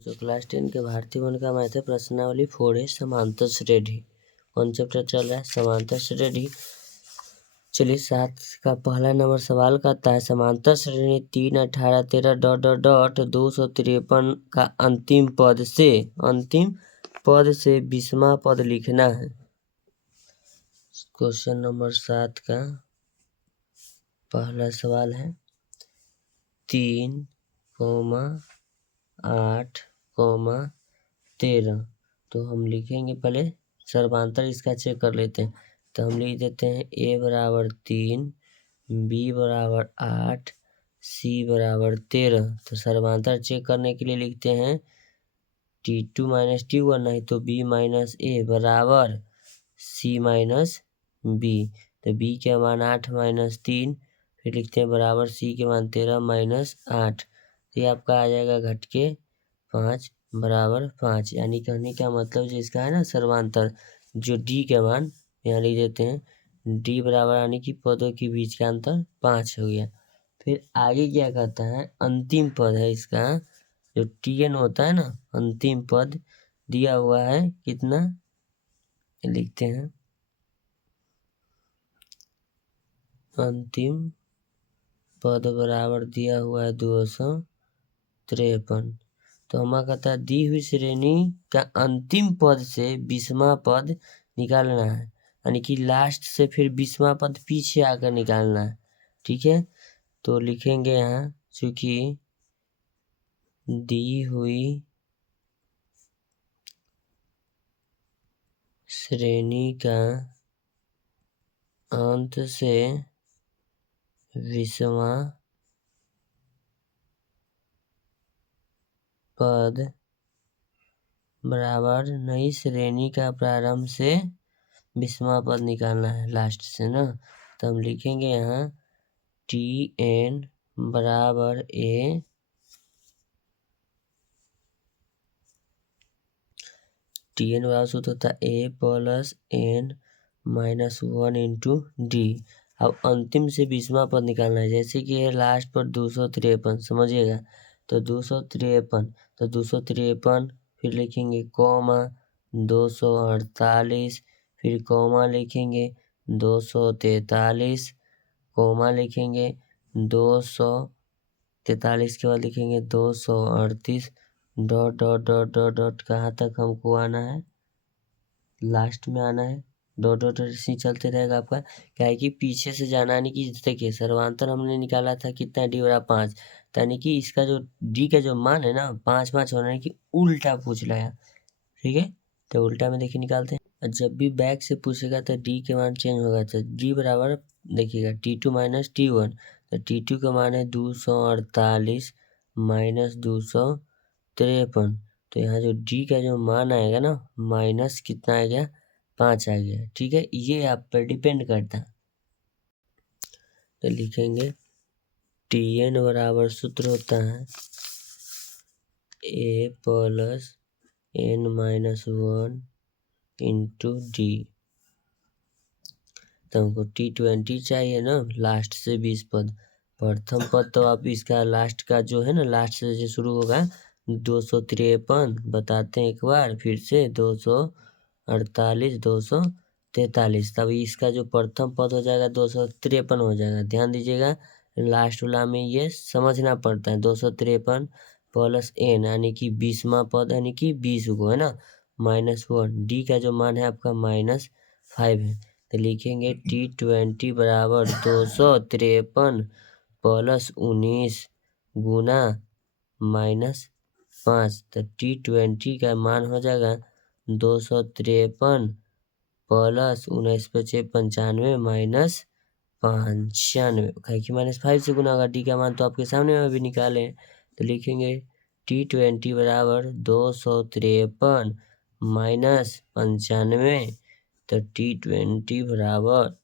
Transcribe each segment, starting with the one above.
जो क्लास 10 के भारतीय वन का मैथ है प्रश्नावली 4 समांतर श्रेणी। कौन चैप्टर चल रहा है? समांतर श्रेणी। चलिए 7 का पहला नंबर सवाल कहता है समांतर श्रेणी 3, 18, 13 डॉट डॉट डॉट 253 का अंतिम पद से 20वां पद लिखना है। क्वेश्चन नंबर 7 का पहला सवाल है 3, 8, 13। तो हम लिखेंगे, पहले सर्वांतर इसका चेक कर लेते हैं। तो हम लिख देते हैं a बराबर 3, b बराबर 8, c बराबर 13। तो सर्वांतर चेक करने के लिए लिखते हैं t2 माइनस t1, नहीं तो b माइनस a बराबर c माइनस b। तो b के मान 8 माइनस 3, फिर लिखते हैं बराबर c के मान 13 माइनस 8। ये आपका आ जाएगा घट के 5 बराबर 5। यानी कहने का मतलब जो इसका है ना सर्वांतर, जो d के मान यहाँ लिख देते हैं d बराबर, यानी कि पदों के बीच का अंतर 5 हो गया। फिर आगे क्या कहता है, अंतिम पद है इसका, जो tn होता है ना, अंतिम पद दिया हुआ है कितना, लिखते हैं अंतिम पद बराबर दिया हुआ है 253। तो हमारा कहता है दी हुई श्रेणी का अंतिम पद से 20वां पद निकालना है, यानी कि लास्ट से फिर 20वां पद पीछे आकर निकालना है। ठीक है, तो लिखेंगे यहाँ, चूंकि दी हुई श्रेणी का अंत से 20वां पद बराबर नई श्रेणी का प्रारंभ से 20वां पद निकालना है लास्ट से ना। तो हम लिखेंगे यहाँ tn बराबर a, tn बराबर सूत्र होता है a plus n minus 1 into D. अब अंतिम से 20वां पद निकालना है, जैसे कि है लास्ट पर 253, समझिएगा। तो 253, तो 253 फिर लिखेंगे कॉमा 248, फिर कॉमा लिखेंगे 243, कॉमा लिखेंगे 243 के बाद लिखेंगे 238, dot dot dot dot dot कहाँ तक हमको आना है, लास्ट में आना है। डॉट डॉट ऐसे चलते रहेगा आपका, क्या है कि पीछे से जाना, यानी कि देखिए सर्वांतर हमने निकाला था कितना, डी बराबर 5, यानी कि इसका जो डी का जो मान है ना 5 5 होना है कि उल्टा पूछ रहा है। ठीक है, तो उल्टा में देखिए निकालते हैं। और जब भी बैक से पूछेगा तो डी के मान चेंज होगा। तो डी बराबर देखिएगा t2 माइनस t1, तो t2 का मान है 248 माइनस 253। तो यहाँ जो d का जो मान आएगा ना, माइनस कितना आ गया, 5 आ गया। ठीक है, ये आप पर डिपेंड करता है। तो लिखेंगे tn बराबर सूत्र होता है a plus n minus 1 into D. तो हमको t20 चाहिए ना, लास्ट से 20 पद। प्रथम पद तो आप इसका लास्ट का जो है ना, लास्ट से जो शुरू होगा 253, बताते हैं एक बार फिर से 248, 243, तब इसका जो प्रथम पद हो जाएगा 253 हो जाएगा। ध्यान दीजिएगा, लास्ट वाला में ये समझना पड़ता है। 253 प्लस n, यानी कि 20वां पद, यानी कि 20 को है ना, माइनस 1, डी का जो मान है आपका -5 है। तो लिखेंगे t20 बराबर 253 प्लस 19 गुना -5। तो t20 का मान हो जाएगा 253 प्लस 19 × 95 माइनस 95, कि -5 से गुना होगा। डी का मान तो आपके सामने में भी निकाले। तो लिखेंगे t20 बराबर 253 माइनस 95, तो t20 बराबर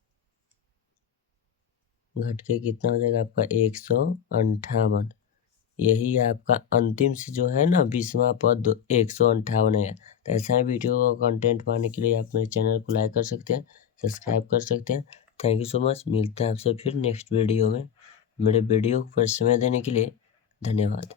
घट के कितना हो जाएगा आपका 158। यही आपका अंतिम से जो है ना 20वां पद 158 है। तो ऐसा ही वीडियो का कंटेंट पाने के लिए आप मेरे चैनल को लाइक कर सकते हैं, सब्सक्राइब कर सकते हैं। Thank you so much. मिलते हैं आपसे फिर नेक्स्ट वीडियो में। मेरे वीडियो पर समय देने के लिए धन्यवाद।